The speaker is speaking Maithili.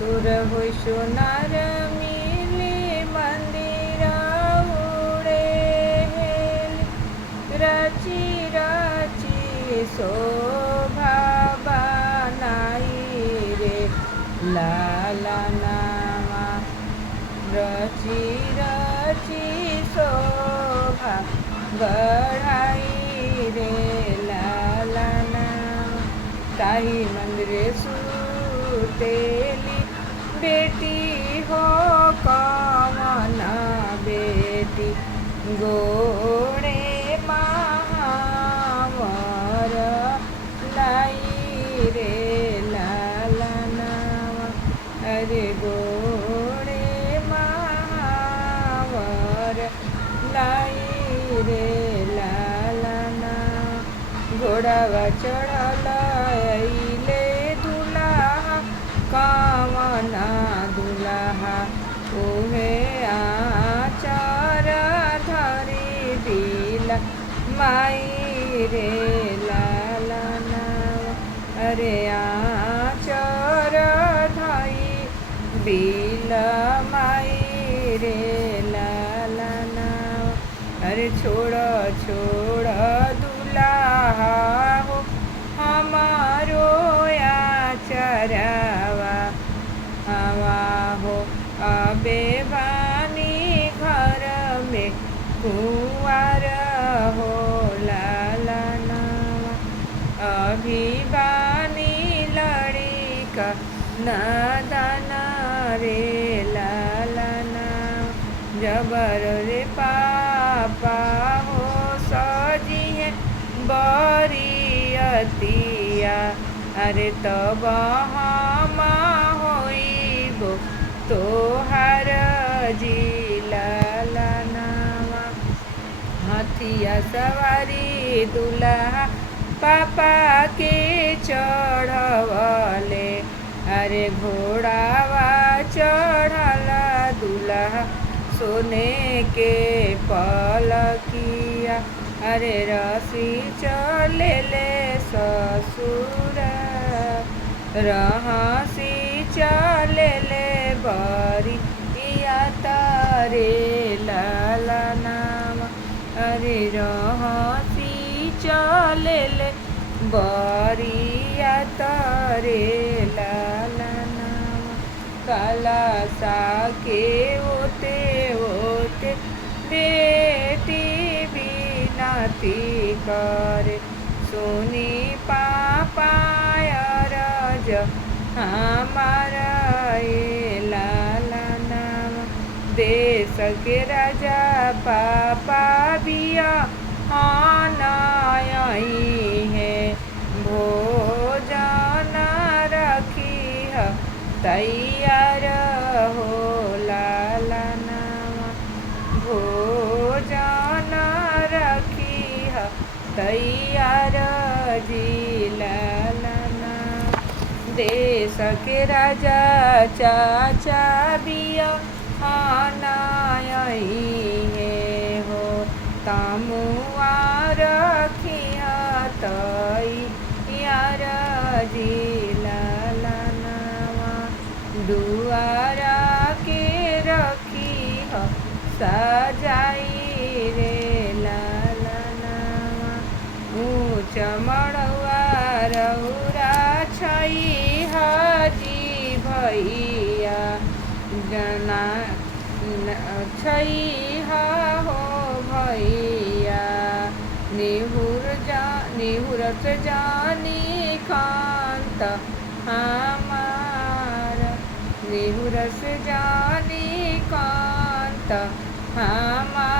सुर होइ सोनार मिली मंदिर उड़े हेली रची रची शोभा बनाई रे लाला नामा रची रची शोभा बढ़ाई रे लाला नामा ताही मंदिरे सुतेली बेटी हो कमना बेटी गोड़े महावर लाई रे लाला नामा अरे गोड़े महावर लाई रे लाला नामा घोड़ावा चढ़ल अइले दुल्हा कामना दुल्हा ओहे आचार धरी दिला माई रे लाला नामा अरे आचार धई दिल माई रे लाला नामा अरे छोड़ छोड़ दुल्हा हो हमारो आचरवा हवा हो अबे बानी घर में कुंवर हो लाला नामा अभी बानी लड़का नादान रे लाला नामा जबर रे पापा हो सजी है बरियतिया अरे तब हम होइबो तोहार जी लाला नामा हथिया सवारी दुल्हा पापा के चढ़वले अरे घोड़ावा चढ़ल दुल्हा सोने के पलकिया अरे रसी चले ले ससुर रहसी चले ले बरी तारे लाला नामा अरे रहसी चले ले बरिया तारे लाला नामा काला सा के ओते ओते बेटी बिनती करे सोनी पापायर हमारा लाला नामा देश के राजा पापा बिया आनाई है भोजन रखी है तैयार हो लाला नामा भोजन रखी है तैयार जी लाला नामा देश के राजा चाचा बिया आनाई है हो तामुआ रखिया तैयार जी लाला नामा दुआरा के रखी हो सजाई रे लाला नामा ऊँच मड़ुआ रौरा छई हाजी भैया जना छई हो भैया निहुरत जानी कांत हमारा निहुरस जानी कांत हमारा